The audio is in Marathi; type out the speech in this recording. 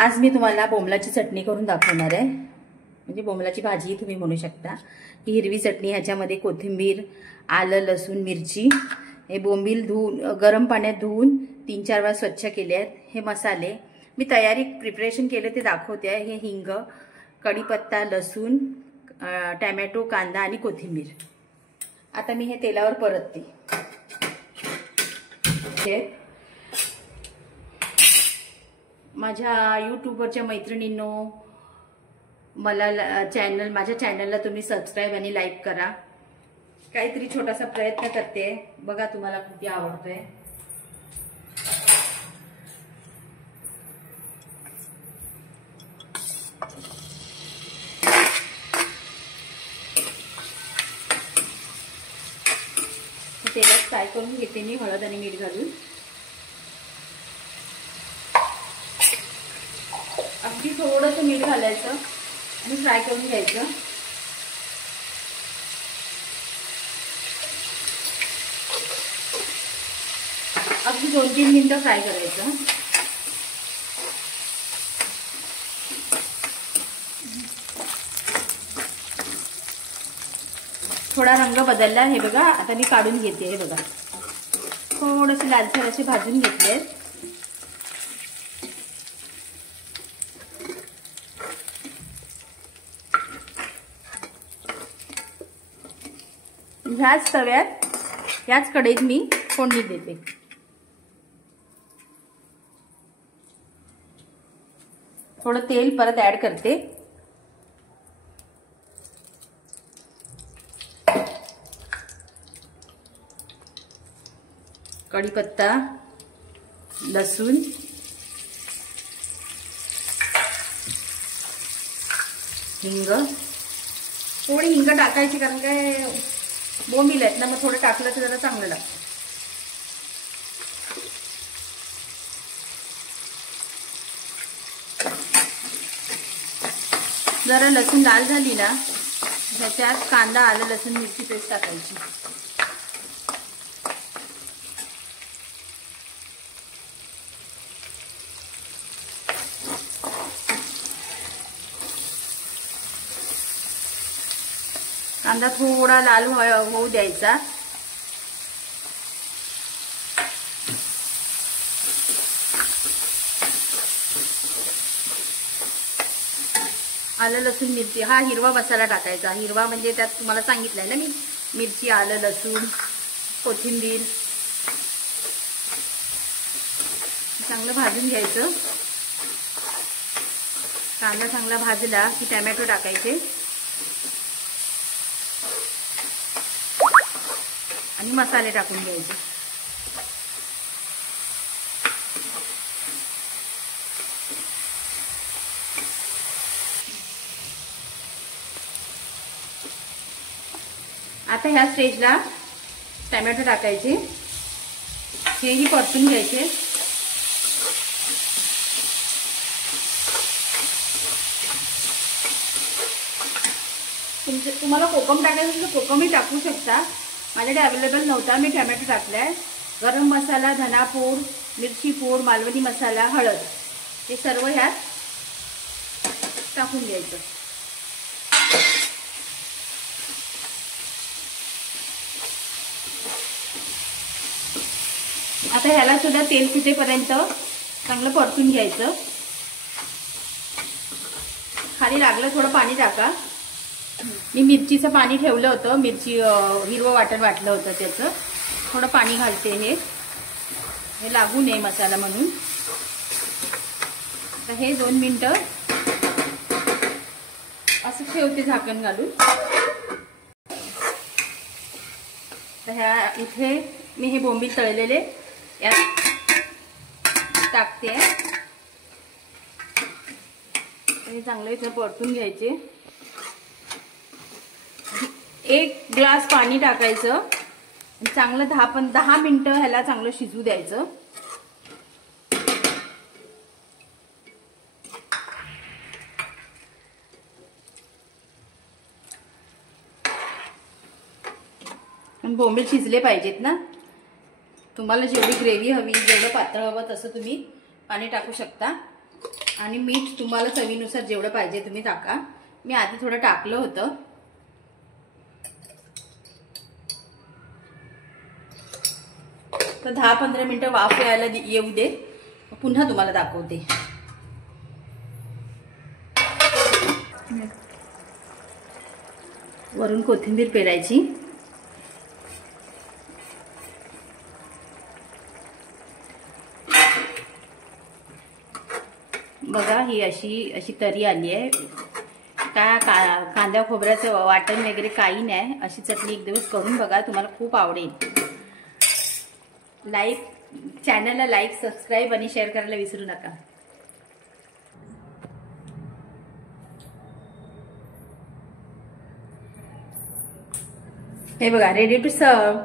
आज मी तुम्हाला बोंबलाची चटणी करून दाखवणार आहे, म्हणजे बोंबलाची भाजी तुम्ही म्हणू शकता। ही हिरवी चटणी, ह्याच्यामध्ये कोथिंबीर, आलं, लसूण, मिरची, हे बोंबील धुवून गरम पाण्यात धुवून 3-4 वेळा स्वच्छ केले आहेत। हे मसाले मी तयारी प्रिपरेशन केले ते दाखवते आहे। हे हिंग, कढीपत्ता, लसूण, टोमॅटो, कांदा आणि कोथिंबीर। आता मी हे तेलावर परतते। माझ्या यूट्यूबवरच्या मैत्रिणींनो, माझ्या चॅनलला तुम्ही सबस्क्राइब आणि लाईक करा। काहीतरी छोटासा प्रयत्न करते, बघा तुम्हाला किती आवडतोय। तेलात फ्राय करून घेते मी, हळद आणि मीठ घालून। अगदी थोडंसं मीठ घालायचं आणि फ्राय करून घ्यायचं। अगदी 2-3 मिनिटं फ्राय करायचं। थोडा रंग बदलला, हे बघा। आता मी काढून घेते, हे बघा थोडेसे लालसर असे भाजून घेतले। ह्याच तव्यात, ह्याच कढईत मी फोडणी देते। थोडं तेल परत ऍड करते। कढीपत्ता, लसूण, हिंग, थोडी हिंग टाकायची, कारण काय बोंबील आहेत ना, मग थोडं टाकलं तर जरा चांगलं लागतं। जरा लसूण लाल झाली ना, ह्याच्यात कांदा, आलं, लसूण, मिरची पेस्ट टाकायची। कांदा थोडा लाल होऊ द्यायचा। आलं, लसूण, मिरची, हा हिरवा मसाला टाकायचा। हिरवा म्हणजे त्यात तुम्हाला सांगितलंय ना मी, मिरची, आलं, लसूण, कोथिंबीर चांगलं भाजून घ्यायचं। कांदा चांगला भाजला की टोमॅटो टाकायचे आणि मसाले टाकून घ्यायचे। आता ह्या स्टेजला टोमॅटो टाकायचे, हेही परतून घ्यायचे। तुम्हाला कोकम टाकायचं असेल तर कोकमही टाकू शकता। माझ्याकडे अवेलेबल नव्हता, मी टोमॅटो टाकलाय। गरम मसाला, धना पूड, मिरची पूड, मालवणी मसाला, हळद, हे सर्व ह्यात टाकून द्यायचं। आता ह्याला सुद्धा तेल सुटेपर्यंत चांगलं परतून घ्यायचं। खाली लागलं थोडं पाणी टाका। मी मिरचीचं पाणी ठेवलं होतं, मिरची हिरवं वाटलं होतं, त्याचं थोडं पाणी घालते। हे लागू नये मसाला म्हणून। तर हे 2 मिनिटं असं ठेवते झाकण घालून। तर ह्या इथे मी हे बोंबील तळलेले यात टाकते। हे चांगलं इथे परतून घ्यायचे। 1 ग्लास पाणी टाकायचं, चांगलं 10 मिनिटं ह्याला चांगलं शिजू द्यायचं। बोंबील शिजले पाहिजेत ना, तुम्हाला जेवढी ग्रेव्ही हवी, जेवढं पातळ हवं तसं तुम्ही पाणी टाकू शकता। आणि मीठ तुम्हाला चवीनुसार जेवढं पाहिजे तुम्ही टाका. मी आधी थोडं टाकलं होतं. तर 10-15 मिनिटं वाफ यायला येऊ दे, पुन्हा तुम्हाला दाखवते. वरून कोथिंबीर पेरायची. बघा ही अशी तरी आली आहे. कांदा खोबऱ्याचं वाटण वगैरे काही नाही. अशी चटणी एक दिवस करून बघा, तुम्हाला खूप आवडेल. चॅनलला लाईक, सबस्क्राईब आणि शेअर करायला विसरू नका. हे बघा, रेडी टू सर्व.